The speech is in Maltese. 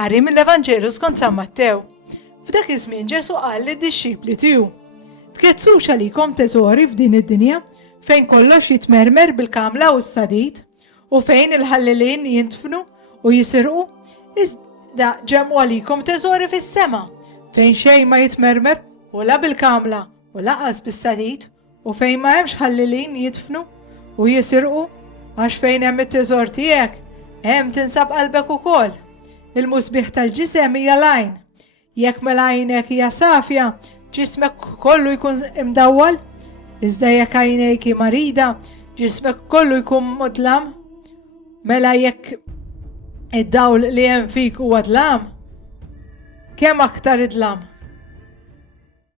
Qari mill-Evanġelu skont San Mattew. F'dak iż-żmien Ġesu qal lid-dixxipli tiegħu: tkezzux għalikom teżori f'din id-dinja fejn kollox jitmermer bil-kamla u s-sadid u fejn il-ħallilin jintfnu u jisirqu, iżda ġemmu għalikom teżori fis-sema fejn xejn ma jitmermer u la bil-kamla u laqas bis-sadid u fejn ma hemmx ħallilin jitfnu u jisirqu, għax fejn hemm it-teżor tiegħek hemm tinsab qalbek ukoll. Il-musbieħ tal-ġisem hija l-għajn. Jekk mela għajnek hija safja, ġismek kollu jkun imdawwal, iżda jekk għajnejk hi marida, ġismek kollu jkun mudlam. Mela jekk id-dawl li hemm fik huwa dlam, kemm aktar idlam.